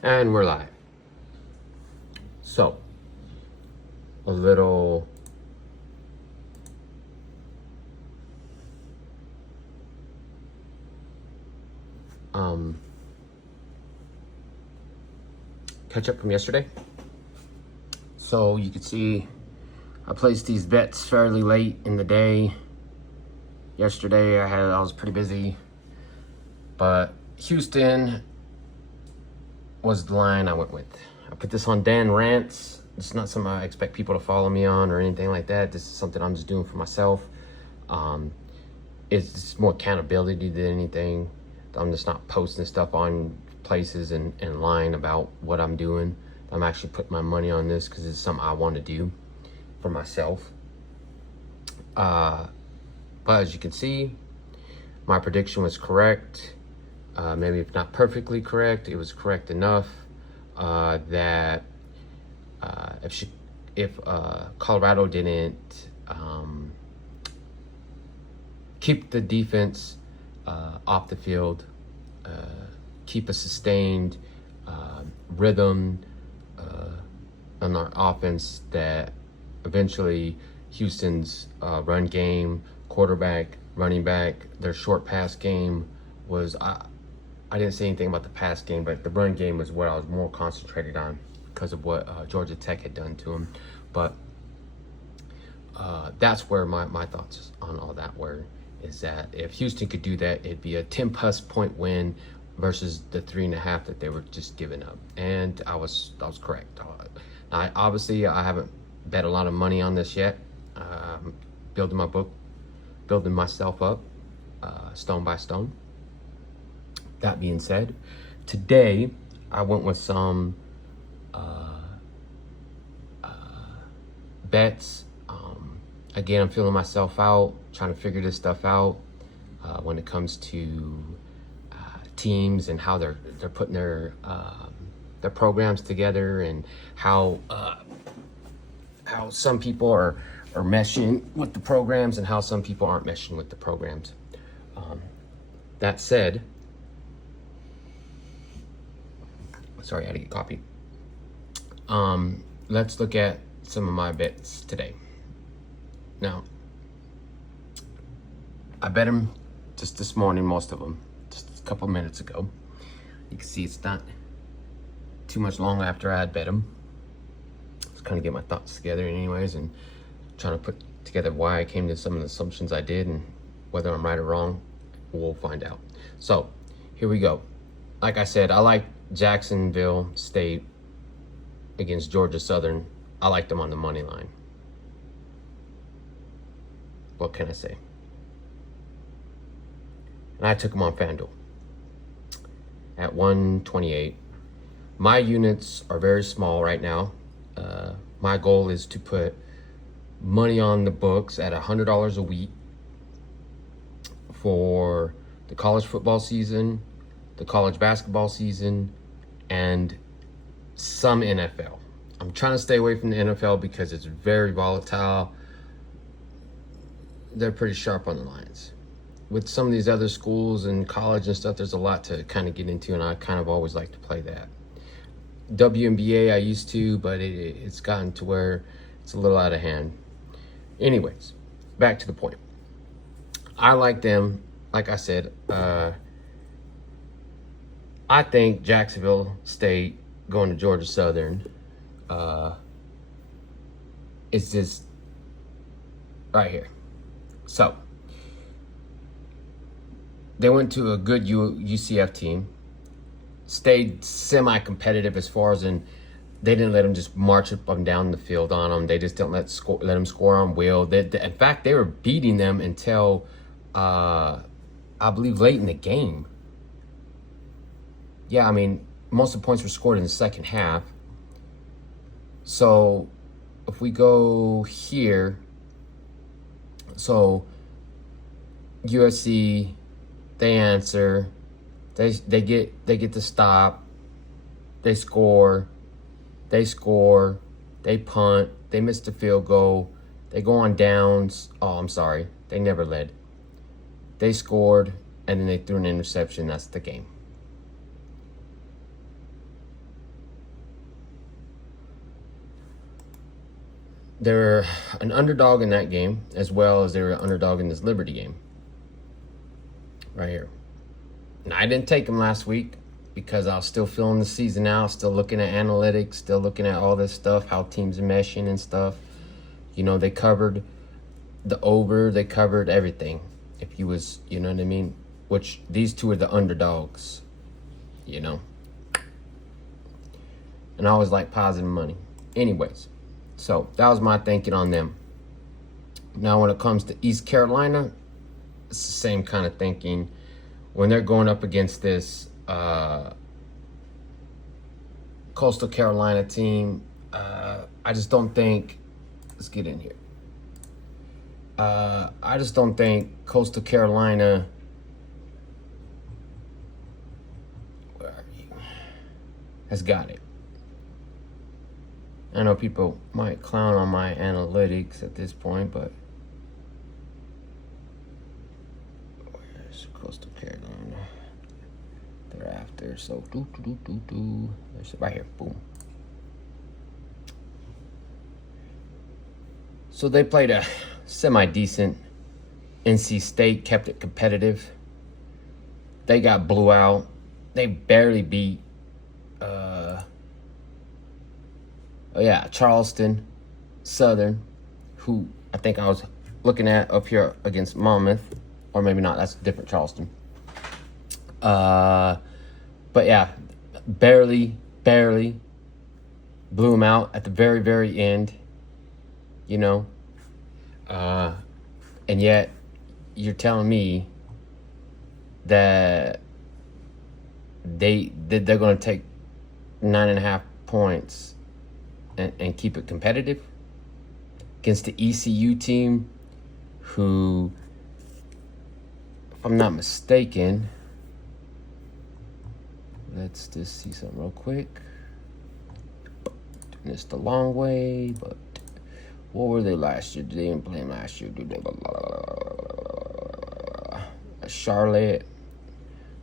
And we're live. So, a little catch up from yesterday. So you can see I placed these bets fairly late in the day. Yesterday I was pretty busy, but Houston was the line I went with. I put this on Dan Rants. It's not something I expect people to follow me on or anything like that. This is something I'm just doing for myself. It's more accountability than anything. I'm just not posting stuff on places and lying about what I'm doing. I'm actually putting my money on this because it's something I want to do for myself. But as you can see, my prediction was correct. Maybe if not perfectly correct, it was correct enough that if Colorado didn't keep the defense off the field, keep a sustained rhythm on our offense, that eventually Houston's run game, quarterback, running back, their short pass game was, I didn't say anything about the pass game, but the run game was what I was more concentrated on because of what Georgia Tech had done to them. But that's where my thoughts on all that were, is that if Houston could do that, it'd be a 10+ point win versus the 3.5 that they were just giving up. And I was correct. Obviously I haven't bet a lot of money on this yet. Building my book, building myself up stone by stone. That being said, today I went with some bets. Again, I'm feeling myself out, trying to figure this stuff out when it comes to teams and how they're putting their programs together, and how some people are meshing with the programs and how some people aren't meshing with the programs. That said, sorry, I had to get coffee. Let's look at some of my bets today. Now, I bet them just this morning, most of them, just a couple minutes ago. You can see it's not too much long after I had bet them. Just kind of get my thoughts together anyways, and trying to put together why I came to some of the assumptions I did, and whether I'm right or wrong, we'll find out. So here we go. Like I said, I like Jacksonville State against Georgia Southern. I like them on the money line. What can I say? And I took them on FanDuel at 128. My units are very small right now. My goal is to put money on the books at $100 a week for the college football season, the college basketball season, and some NFL. I'm trying to stay away from the NFL because it's very volatile. They're pretty sharp on the lines. With some of these other schools and college and stuff, there's a lot to kind of get into, and I kind of always like to play that. WNBA I used to, but it's gotten to where it's a little out of hand. Anyways, back to the point. I like them. Like I said, I think Jacksonville State going to Georgia Southern is just right here. So they went to a good UCF team, stayed semi-competitive as far as in they didn't let them just march up and down the field on them. They just didn't let them score on will. In fact, they were beating them until I believe late in the game. Yeah, I mean, most of the points were scored in the second half. So if we go here, so USC, they answer, they get the stop, they score, they punt, they miss the field goal, they go on downs. Oh, I'm sorry, they never led. They scored, and then they threw an interception. That's the game. they're an underdog in that game, as well as they're an underdog in this Liberty game. Right here. And I didn't take them last week because I was still feeling the season out, still looking at analytics, still looking at all this stuff, how teams are meshing and stuff. You know, they covered the over, they covered everything. If you was, you know what I mean? Which these two are the underdogs, you know. And I always like positive money. Anyways, so that was my thinking on them. Now when it comes to East Carolina, it's the same kind of thinking. When they're going up against this Coastal Carolina team, I just don't think, let's get in here. I just don't think Coastal Carolina, where are you, has got it. I know people might clown on my analytics at this point, but where's Coastal Carolina? They're after, so there's right here, boom. So they played a semi-decent NC State, kept it competitive. They got blew out. They barely beat Charleston Southern, who I think I was looking at up here against Monmouth, or maybe not, that's a different Charleston. But yeah, barely blew them out at the very, very end, you know. And yet you're telling me that they're going to take 9.5 points and keep it competitive against the ECU team, who, if I'm not mistaken, let's just see something real quick. Doing this the long way, but what were they last year? They didn't play them last year. Charlotte.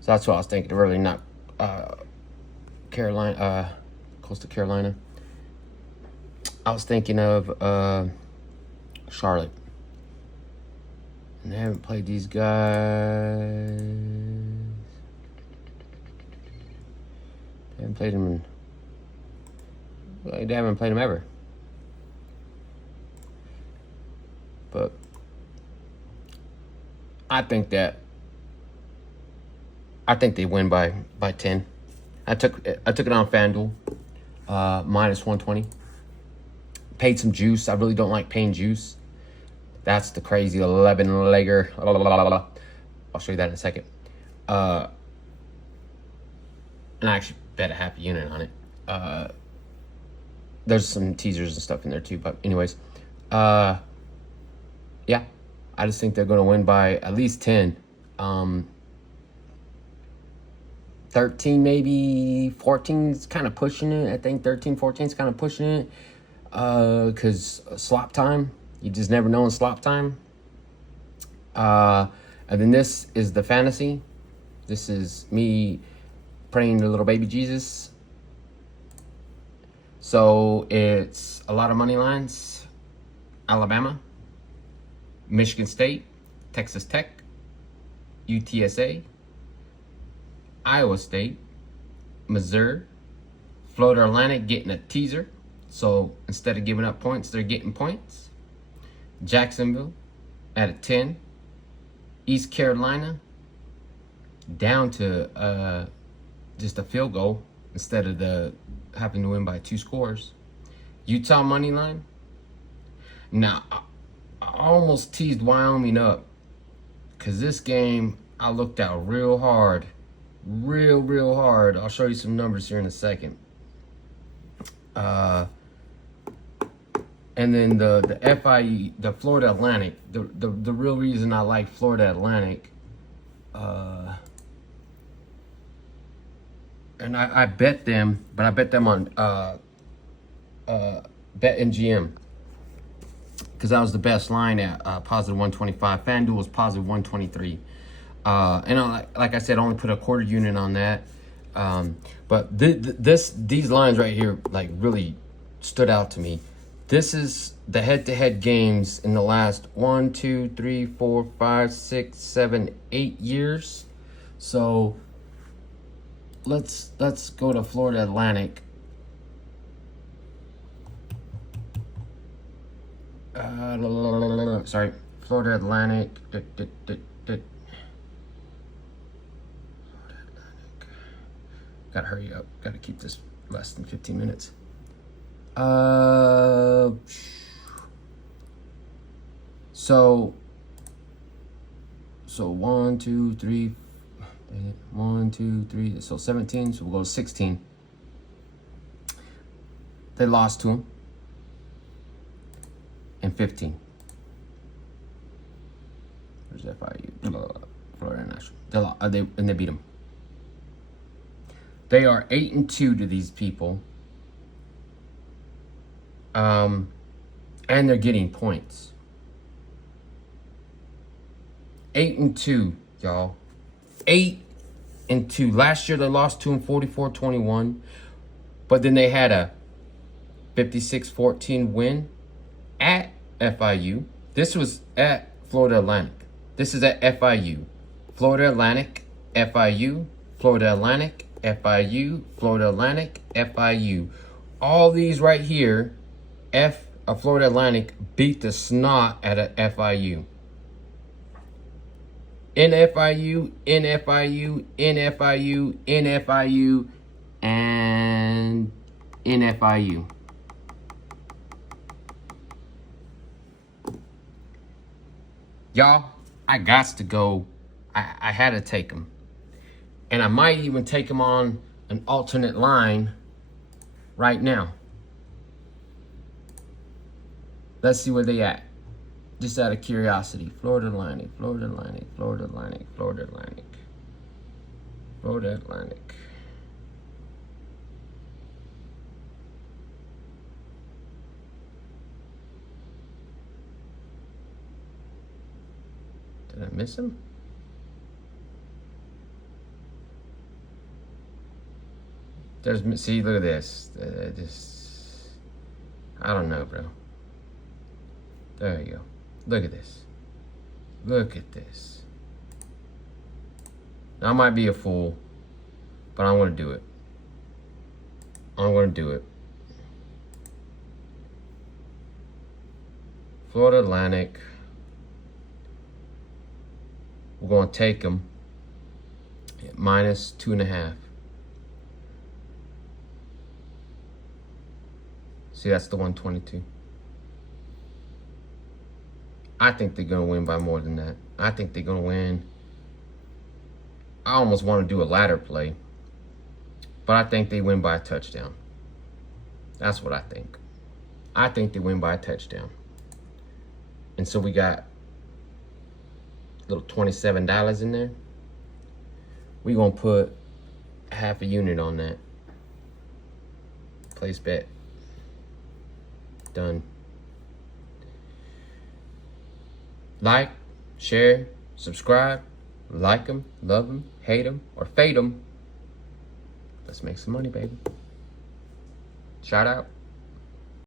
So that's what I was thinking. Really not Carolina, Coastal Carolina. I was thinking of Charlotte. And they haven't played these guys. They haven't played them they haven't played them ever. But I think they win by 10. I took it on FanDuel, minus 120. Paid some juice. I really don't like paying juice. That's the crazy 11-legger. I'll show you that in a second. And I actually bet a half a unit on it. There's some teasers and stuff in there too. But anyways, yeah, I just think they're going to win by at least 10. 13, maybe 14 is kind of pushing it. I think 13, 14 is kind of pushing it. Because slop time, you just never know in slop time. And then this is the fantasy. This is me praying to little baby Jesus. So it's a lot of money lines. Alabama, Michigan State, Texas Tech, UTSA, Iowa State, Missouri, Florida Atlantic getting a teaser. So instead of giving up points, they're getting points. Jacksonville at a 10. East Carolina down to just a field goal instead of having to win by 2 scores. Utah money line. Now, I almost teased Wyoming up because this game I looked out real hard. Real hard. I'll show you some numbers here in a second. And then the FIE, the Florida Atlantic, the real reason I like Florida Atlantic, and I bet them, but I bet them on BetMGM because that was the best line at positive 125. FanDuel was positive 123. And like I said, I only put a quarter unit on that. But these lines right here like really stood out to me. This is the head-to-head games in the last 1, 2, 3, 4, 5, 6, 7, 8 years. So let's go to Florida Atlantic. Sorry, Florida Atlantic. Florida Atlantic. Gotta hurry up. Gotta keep this less than 15 minutes. So 1, 2, 3, 1, 2, 3. So 17. So we'll go to 16. They lost to him. And 15. Where's FIU? Florida National. They beat them. They are 8-2 to these people. And they're getting points. 8-2, y'all. 8-2. Last year they lost to them 44-21. But then they had a 56-14 win at FIU. This was at Florida Atlantic. This is at FIU. Florida Atlantic, FIU, Florida Atlantic, FIU, Florida Atlantic, FIU. All these right here, Florida Atlantic beat the snot out of FIU. NFIU, NFIU, NFIU, NFIU, and NFIU. Y'all, I got to go. I had to take them. And I might even take them on an alternate line right now. Let's see where they at. Just out of curiosity. Florida Atlantic, Florida Atlantic, Florida Atlantic, Florida Atlantic, Florida Atlantic. Did I miss him? See, look at this. I don't know, bro. There you go. Look at this. Look at this. Now, I might be a fool, but I'm going to do it. I'm going to do it. Florida Atlantic. We're going to take them at -2.5. See, that's the 122. I think they're going to win by more than that. I think they're going to win. I almost want to do a ladder play, but I think they win by a touchdown. That's what I think. I think they win by a touchdown. And so we got a little $27 in there. We're going to put half a unit on that. Place bet. Done. Like, share, subscribe, like them, love them, hate them, or fade them. Let's make some money, baby. Shout out.